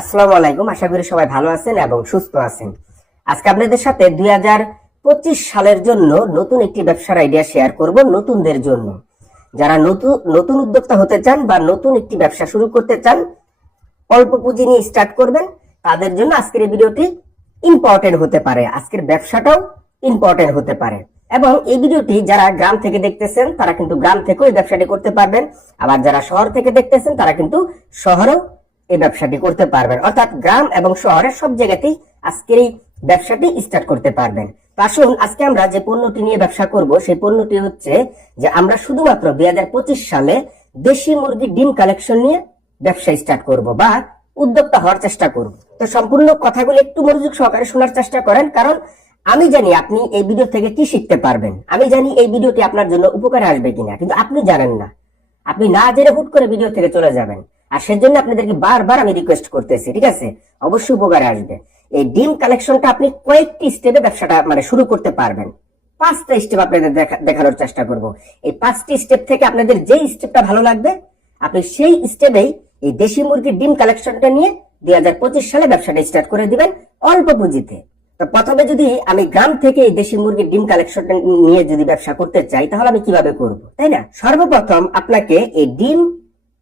আসসালামু আলাইকুম। আশা করি সবাই ভালো আছেন এবং সুস্থ আছেন। আজকে আপনাদের সাথে দুই সালের জন্য নতুন একটি ব্যবসার আইডিয়া শেয়ার করব নতুনদের জন্য। যারা নতুন নতুন উদ্যোক্তা হতে চান বা নতুন একটি ব্যবসা শুরু করতে চান, অল্প পুঁজি নিয়ে স্টার্ট করবেন। তাদের জন্য আজকের এই ভিডিওটি ইম্পর্টেন্ট হতে পারে। আজকের ব্যবসাটাও ইম্পর্টেন্ট হতে পারে। এবং এই ভিডিওটি যারা গ্রাম থেকে দেখতেছেন, তারা কিন্তু গ্রাম থেকেও এই ব্যবসাটি করতে পারবেন। আবার যারা শহর থেকে দেখতেছেন, তারা কিন্তু শহরেও এই ব্যবসাটি করতে পারবেন। অর্থাৎ গ্রাম এবং শহরের সব জায়গাতেই আজকের এই ব্যবসাটি স্টার্ট করতে পারবেন। আসুন, আজকে আমরা যে পণ্যটি নিয়ে ব্যবসা করব, সেই পণ্যটি হচ্ছে যে আমরা শুধুমাত্র দুই সালে দেশি মুরগির ডিম কালেকশন নিয়ে ব্যবসা স্টার্ট করব বা উদ্যোক্তা হওয়ার চেষ্টা করব। তো সম্পূর্ণ কথাগুলো একটু মনোযোগ সহকারে শোনার চেষ্টা করেন, কারণ আমি জানি আপনি এই ভিডিও থেকে কি শিখতে পারবেন। আমি জানি এই ভিডিওটি আপনার জন্য উপকারে আসবে কিনা, কিন্তু আপনি জানেন না। আপনি না জেনে হুট করে ভিডিও থেকে চলে যাবেন। আর সেজন্য আপনাদেরকে বারবার আমি রিকোয়েস্ট করতেছি, ঠিক আছে? অবশ্যই উপকারে আসবে। এই ডিম কালেকশনটা আপনি কয়েকটি স্টেপে ব্যবসাটা মানে শুরু করতে পারবেন। পাঁচটা স্টেপ আপনাদের দেখানোর চেষ্টা করব। এই পাঁচটি স্টেপ থেকে আপনাদের যেই স্টেপটা ভালো লাগবে, আপনি সেই স্টেপেই এই দেশি মুরগির ডিম কালেকশনটা নিয়ে দুই হাজার পঁচিশ সালে ব্যবসাটা স্টার্ট করে দিবেন অল্প পুঁজিতে। তো প্রথমে যদি আমি গ্রাম থেকে এই দেশি মুরগির ডিম কালেকশনটা নিয়ে যদি ব্যবসা করতে চাই, তাহলে আমি কীভাবে করব? তাই না? সর্বপ্রথম আপনাকে এই ডিম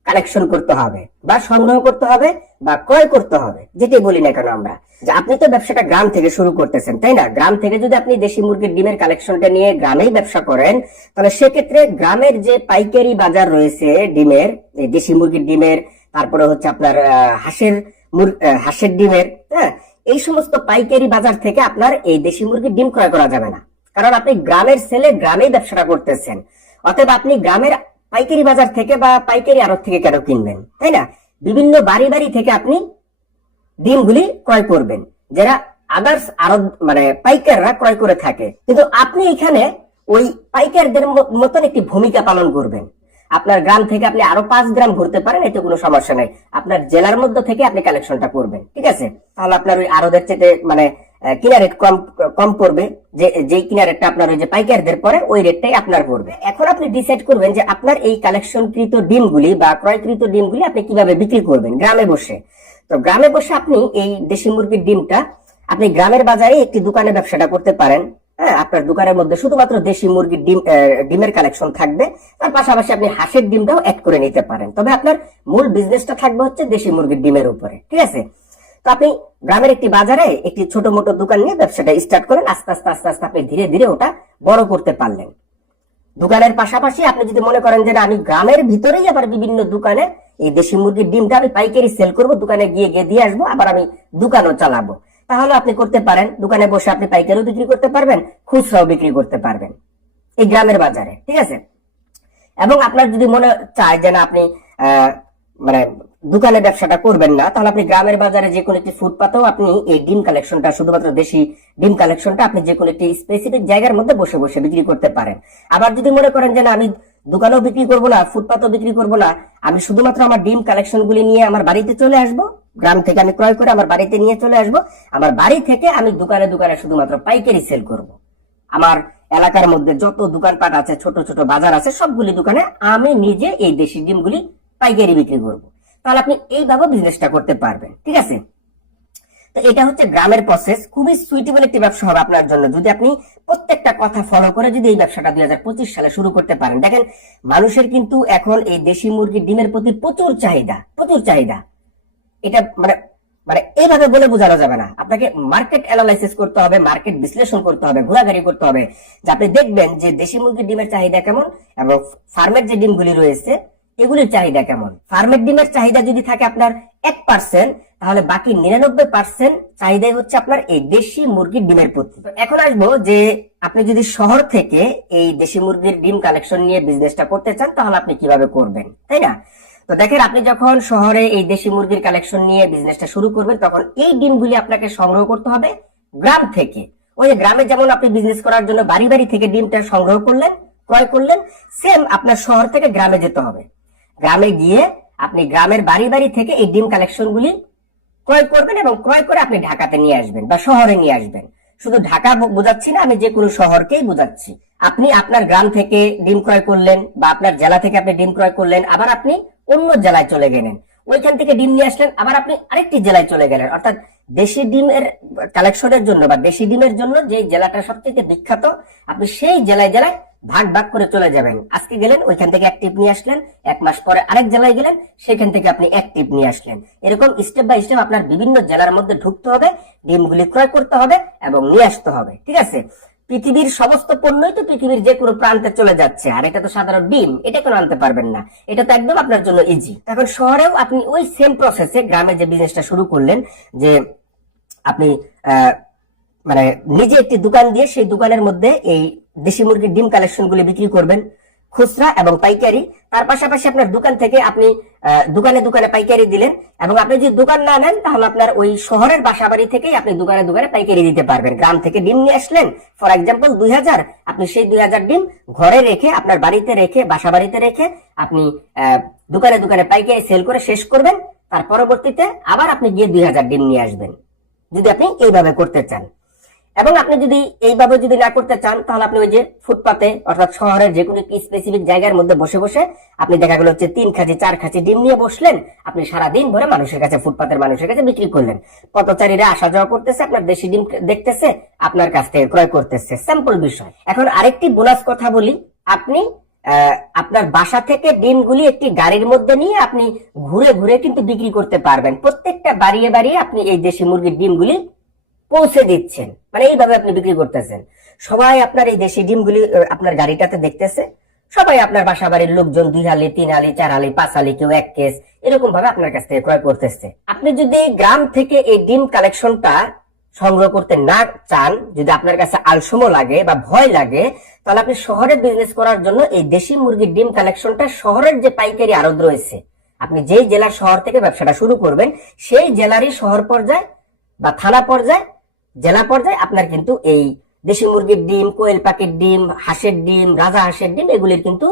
কালেকশন করতে হবে, বা সংগ্রহ করতে হবে, বা ক্রয় করতে হবে, যেটাই বলি না কেন আমরা। যে আপনি তো ব্যবসাটা গ্রাম থেকে শুরু করতেছেন, তাই না? গ্রাম থেকে যদি আপনি দেশি মুরগির ডিমের কালেকশনটা নিয়ে গ্রামেই ব্যবসা করেন, তাহলে সেক্ষেত্রে গ্রামের যে পাইকারি বাজার রয়েছে ডিমের দেশি মুরগির ডিমের, তারপরে হচ্ছে আপনার হাঁসের হাঁসের ডিমের হ্যাঁ? এই সমস্ত পাইকারি বাজার থেকে আপনার এই দেশি মুরগির ডিম ক্রয় করা যাবে না। কারণ আপনি গ্রামের সেলে গ্রামেই ব্যবসাটা করতেছেন। অতএব আপনি গ্রামের পাইকারি বাজার থেকে বা পাইকারি আড়ত থেকে কেন কিনবেন? তাই না? বিভিন্ন বাড়ি বাড়ি থেকে আপনি ডিমগুলি ক্রয় করবেন। যারা আদার্স আরও মানে পাইকাররা ক্রয় করে থাকে। কিন্তু আপনি এখানে ওই পাইকারদের মতন একটি ভূমিকা পালন করবেন। আপনার গ্রাম থেকে আপনি আরও পাঁচ গ্রাম ঘুরতে পারেন, এতে কোনো সমস্যা নাই। আপনার জেলার মধ্যে থেকে আপনি কালেকশনটা করবেন। ঠিক আছে? তাহলে আপনার ওই আরোদের চেয়ে মানে কিনা রেট কম কম পড়বে, যে, যেই কিনা রেটটা আপনার ওই যে পাইকারদের পরে, ওই রেটটাই আপনার পড়বে। এখন আপনি ডিসাইড করবেন যে আপনার এই কালেকশনকৃত ডিমগুলি বা ক্রয়কৃত ডিমগুলি আপনি কীভাবে বিক্রি করবেন, গ্রামে বসে। তো গ্রামে বসে আপনি এই দেশি মুরগির ডিমটা, আপনি গ্রামের বাজারে একটি দোকানে ব্যবসাটা করতে পারেন। হ্যাঁ আপনার দোকানের মধ্যে শুধুমাত্র দেশি মুরগির ডিম ডিমের কালেকশন থাকবে। তার পাশাপাশি আপনি হাঁসের ডিমটাও অ্যাড করে নিতে পারেন। তবে আপনার মূল বিজনেসটা থাকবে হচ্ছে দেশি মুরগির ডিমের উপরে, ঠিক আছে? তো আপনি গ্রামের একটি বাজারে একটি ছোট মোটো দোকান নিয়ে ব্যবসাটা স্টার্ট করেন, আস্তে আস্তে আস্তে আস্তে আপনি ধীরে ধীরে ওটা বড় করতে পারলেন। দোকানের পাশাপাশি আপনি যদি মনে করেন যে আমি গ্রামের ভিতরেই আবার বিভিন্ন দোকানে এই দেশি মুরগির ডিমটা আমি পাইকারি সেল করব, দোকানে গিয়ে গিয়ে দিয়ে আসব, আবার আমি দোকানও চালাবো। তাহলে আপনি করতে পারেন, দোকানে বসে আপনি পাইকারিও বিক্রি করতে পারবেন, খুচরাও বিক্রি করতে পারবেন এই গ্রামের বাজারে, ঠিক আছে? এবং আপনার যদি মনে চায় যে না, আপনি মানে দোকানে ব্যবসাটা করবেন না, তাহলে আপনি গ্রামের বাজারে যে কোনো একটি ফুটপাতেও আপনি এই ডিম কালেকশনটা, শুধুমাত্র দেশি ডিম কালেকশনটা আপনি যে কোনো একটি স্পেসিফিক জায়গার মধ্যে বসে বসে বিক্রি করতে পারেন আবার যদি মনে করেন যে না, আমি দোকানেও বিক্রি করব না, ফুটপাতও বিক্রি করব না, আমি শুধুমাত্র আমার ডিম কালেকশন গুলি নিয়ে আমার বাড়িতে চলে আসব, গ্রাম থেকে আমি ক্রয় করে আমার বাড়িতে নিয়ে চলে আসব, আমার বাড়ি থেকে আমি দোকানে দোকানে শুধুমাত্র পাইকারি সেল করব। আমার এলাকার মধ্যে যত দোকানপাট আছে, ছোট ছোট বাজার আছে, সবগুলি দোকানে আমি নিজে এই দেশি ডিমগুলি পাইকারি বিক্রি করব। তাহলে আপনি এইভাবে বিজনেসটা করতে পারবেন, ঠিক আছে? তো এটা হচ্ছে গ্রামের প্রসেস খুবই সুইটেবল একটি ব্যবসা হবে আপনার জন্য। যদি আপনি প্রত্যেকটা কথা ফলো করে যদি এই ব্যবসাটা দুই সালে শুরু করতে পারেন। দেখেন, মানুষের কিন্তু এখন এই দেশি মুরগির ডিমের প্রতি প্রচুর চাহিদা প্রচুর চাহিদা। এটা মানে মানে এইভাবে বলে বোঝানো যাবে না। আপনাকে মার্কেট অ্যানালাইসিস করতে হবে মার্কেট বিশ্লেষণ করতে হবে, ঘোরাঘুরি করতে হবে। যে আপনি দেখবেন যে দেশি মুরগির ডিমের চাহিদা কেমন এবং ফার্মের যে ডিমগুলি রয়েছে এগুলির চাহিদা কেমন? ফার্মের ডিমের চাহিদা যদি থাকে আপনার এক পার্সেন্ট তাহলে বাকি নিরানব্বই পার্সেন্ট চাহিদাই হচ্ছে আপনার এই দেশি মুরগির ডিমের প্রতি। এখন আসব যে আপনি যদি শহর থেকে এই দেশি মুরগির ডিম কালেকশন নিয়ে বিজনেসটা করতে চান, তাহলে আপনি কীভাবে করবেন? তাই না? তো দেখেন, আপনি যখন শহরে এই দেশি মুরগির কালেকশন নিয়ে বিজনেসটা শুরু করবেন, তখন এই ডিমগুলি আপনাকে সংগ্রহ করতে হবে গ্রাম থেকে। ওই গ্রামে যেমন আপনি বিজনেস করার জন্য বাড়ি বাড়ি থেকে ডিমটা সংগ্রহ করলেন, ক্রয় করলেন সেম আপনার শহর থেকে গ্রামে যেতে হবে। গ্রামে গিয়ে আপনি গ্রামের বাড়ি বাড়ি থেকে এই ডিম কালেকশন গুলি ক্রয় করবেন এবং ক্রয় করে আপনি ঢাকাতে নিয়ে আসবেন বা শহরে নিয়ে আসবেন। শুধু ঢাকা বোঝাচ্ছি না, আমি যে কোনো শহরকেই বোঝাচ্ছি। আপনি আপনার গ্রাম থেকে ডিম ক্রয় করলেন বা আপনার জেলা থেকে আপনি ডিম ক্রয় করলেন, আবার আপনি অন্য জেলায় চলে গেলেন। ওইখান থেকে ডিম নিয়ে আসলেন, আবার আপনি আরেকটি জেলায় চলে গেলেন। অর্থাৎ দেশি ডিমের কালেকশনের জন্য বা দেশি ডিমের জন্য যে জেলাটা সবচেয়ে বিখ্যাত, আপনি সেই জেলায় জেলায় ভাগ ভাগ করে চলে যাবেন। আজকে গেলেন, ওইখান থেকে এক টিপ নিয়ে আসলেন, এক মাস পরে আরেক জেলায় গেলেন, সেখান থেকে আপনি এক টিপ নিয়ে আসলেন। এরকম স্টেপ বাই স্টেপ আপনার বিভিন্ন জেলার মধ্যে ঢুকতে হবে, ডিমগুলি ক্রয় করতে হবে এবং নিয়ে আসতে হবে, ঠিক আছে? পৃথিবীর সমস্ত পণ্যই তো পৃথিবীর যে কোনো প্রান্তে চলে যাচ্ছে, আর এটা তো সাধারণ ডিম, এটা কেন আনতে পারবেন না? এটা তো একদম আপনার জন্য ইজি এখন শহরেও আপনি ওই সেম প্রসেসে গ্রামে যে বিজনেসটা শুরু করলেন, যে আপনি মানে নিজে একটি দোকান দিয়ে সেই দোকানের মধ্যে এই দেশি মুরগির ডিম কালেকশন গুলি বিক্রি করবেন, খুচরা এবং পাইকারি। তার পাশাপাশি আপনার দোকান থেকে আপনি দোকানে দোকানে পাইকারি দিলেন এবং আপনি যদি দোকান না নেন, তাহলে আপনার ওই শহরের বাসাবাড়ি থেকেই আপনি দোকানে দোকানে পাইকারি দিতে পারবেন। গ্রাম থেকে ডিম নিয়ে আসলেন, ফর এক্সাম্পল দুই হাজার, আপনি সেই দুই হাজার ডিম ঘরে রেখে, আপনার বাড়িতে রেখে বাসা বাড়িতে রেখে আপনি দোকানে দোকানে পাইকারি সেল করে শেষ করবেন। তার পরবর্তীতে আবার আপনি গিয়ে দুই হাজার ডিম নিয়ে আসবেন। যদি আপনি এইভাবে করতে চান। এবং আপনি যদি এইভাবে যদি না করতে চান, তাহলে আপনি ওই যে ফুটপাতে অর্থাৎ শহরের যে কোনো একটি স্পেসিফিক জায়গার মধ্যে বসে বসে আপনি দেখা গেল হচ্ছে তিন খাঁচি, চার খাঁচি ডিম নিয়ে বসলেন, আপনি সারা দিন ভরে মানুষের কাছে, ফুটপাতের মানুষের কাছে বিক্রি করলেন। পথচারীরা আসা যাওয়া করতেছে, আপনার দেশি ডিম দেখতেছে, আপনার কাছ থেকে ক্রয় করতেছে। স্যাম্পল বিষয়। এখন আরেকটি বোনাস কথা বলি। আপনি আপনার বাসা থেকে ডিমগুলি একটি গাড়ির মধ্যে নিয়ে আপনি ঘুরে ঘুরে কিন্তু বিক্রি করতে পারবেন। প্রত্যেকটা বাড়িয়ে বাড়িয়ে আপনি এই দেশি মুরগির ডিমগুলি পৌঁছে দিচ্ছেন। মানে এইভাবে আপনি বিক্রি করতেছেন। সবাই আপনার এই দেশি ডিমগুলি আপনার গাড়িটাতে দেখতেছে। সবাই আপনার বাসা বাড়ির লোকজন দুই হালি, তিন হালি, চার হালি, পাঁচ হালি, কেউ এক কেস এরকম ভাবে আপনার কাছ থেকে ক্রয় করতেছে। আপনি যদি গ্রাম থেকে এই ডিম কালেকশনটা সংগ্রহ করতে না চান, যদি আপনার কাছে আলসমো লাগে বা ভয় লাগে, তাহলে আপনি শহরে বিজনেস করার জন্য এই দেশি মুরগির ডিম কালেকশনটা শহরের যে পাইকারি আড়ত রয়েছে, আপনি যেই জেলার শহর থেকে ব্যবসাটা শুরু করবেন, সেই জেলারই শহর পর্যায়ে বা থানা পর্যায়ে জেলা পর্যায়ে আপনার কিন্তু এই দেশি মুরগির ডিম, কোয়েল পাখির ডিম, হাঁসের ডিম, রাজা হাঁসের ডিম, এগুলির কিন্তু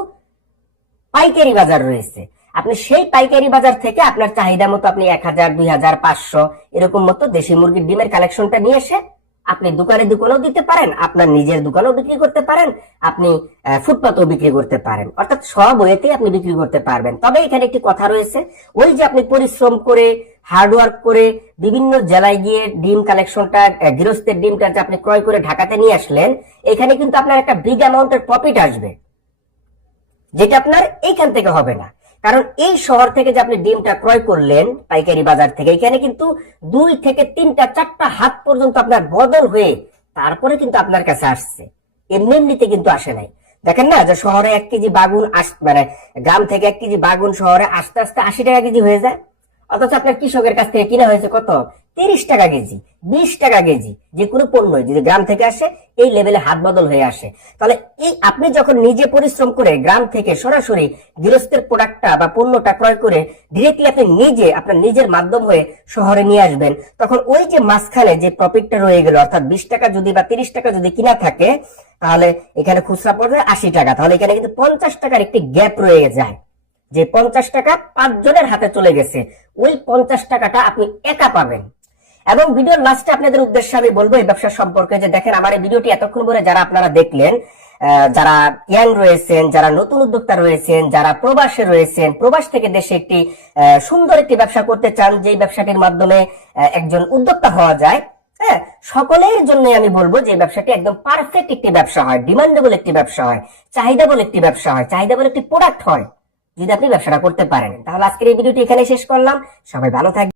পাইকারি বাজার রয়েছে। আপনি সেই পাইকারি বাজার থেকে আপনার চাহিদা মতো আপনি এক হাজার, দুই হাজার, পাঁচশো এরকম মতো দেশি মুরগির ডিমের কালেকশনটা নিয়ে এসে আপনি দোকানে দোকানেও দিতে পারেন আপনার নিজের দোকানেও বিক্রি করতে পারেন আপনি আহ, ফুটপাতেও বিক্রি করতে পারেন। অর্থাৎ সব ওয়েতেই আপনি বিক্রি করতে পারবেন। তবে এখানে একটি কথা রয়েছে ওই যে আপনি পরিশ্রম করে হার্ডওয়ার্ক করে বিভিন্ন জেলায় গিয়ে ডিম কালেকশনটা গৃহস্থের ডিমটা যে আপনি ক্রয় করে ঢাকাতে নিয়ে আসলেন এখানে কিন্তু আপনার একটা বিগ অ্যামাউন্টের প্রফিট আসবে। যেটা আপনার এইখান থেকে হবে না। কারণ এই শহর থেকে যে আপনি ডিমটা ক্রয় করলেন, পাইকারি বাজার থেকে, এখানে কিন্তু দুই থেকে তিনটা, চারটা হাত পর্যন্ত আপনার বদল হয়ে তারপরে কিন্তু আপনার কাছে আসছে। এমনি এমনিতে কিন্তু আসে নাই। দেখেন না, যে শহরে এক কেজি বাগুন আস মানে গ্রাম থেকে এক কেজি বাগুন শহরে আস্তে আস্তে আশি টাকা কেজি হয়ে যায়। অথচ আপনার কৃষকের কাছ থেকে কিনা হয়েছে কত? তিরিশ টাকা কেজি, বিশ টাকা কেজি, যে কোনো পণ্য যদি গ্রাম থেকে আসে, এই লেভেলে হাত বদল হয়ে আসে। তাহলে এই আপনি যখন নিজে পরিশ্রম করে গ্রাম থেকে সরাসরি গৃহস্থের প্রোডাক্টটা বা পণ্যটা ক্রয় করে ডিরেক্টলি আপনি নিজে, আপনার নিজের মাধ্যম হয়ে শহরে নিয়ে আসবেন, তখন ওই যে মাঝখানে যে প্রফিটটা রয়ে গেল, অর্থাৎ বিশ টাকা যদি বা তিরিশ টাকা যদি কিনা থাকে, তাহলে এখানে খুচরা পড়বে আশি টাকা। তাহলে এখানে কিন্তু পঞ্চাশ টাকার একটি গ্যাপ রয়ে যায়। যে পঞ্চাশ টাকা পাঁচজনের হাতে চলে গেছে, ওই পঞ্চাশ টাকাটা আপনি একা পাবেন। এবং ভিডিওর লাস্টে আপনাদের উদ্দেশ্যে আমি বলব এই ব্যবসা সম্পর্কে যে দেখেন, আমার এই ভিডিওটি এতক্ষণ ধরে যারা আপনারা দেখলেন যারা ইয়াং রয়েছেন, যারা নতুন উদ্যোক্তা রয়েছেন, যারা প্রবাসে রয়েছেন, প্রবাস থেকে দেশে একটি সুন্দর একটি ব্যবসা করতে চান, যেই ব্যবসাটির মাধ্যমে একজন উদ্যোক্তা হওয়া যায় হ্যাঁ সকলের জন্য আমি বলব যে ব্যবসাটি একদম পারফেক্ট একটি ব্যবসা হয় ডিমান্ডেবল একটি ব্যবসা হয়, চাহিদাবল একটি ব্যবসা হয়, চাহিদাবল একটি প্রোডাক্ট হয়, যদি আপনি ব্যবসাটা করতে পারেন। তাহলে আজকের এই ভিডিওটি এখানে শেষ করলাম। সবাই ভালো থাকবেন।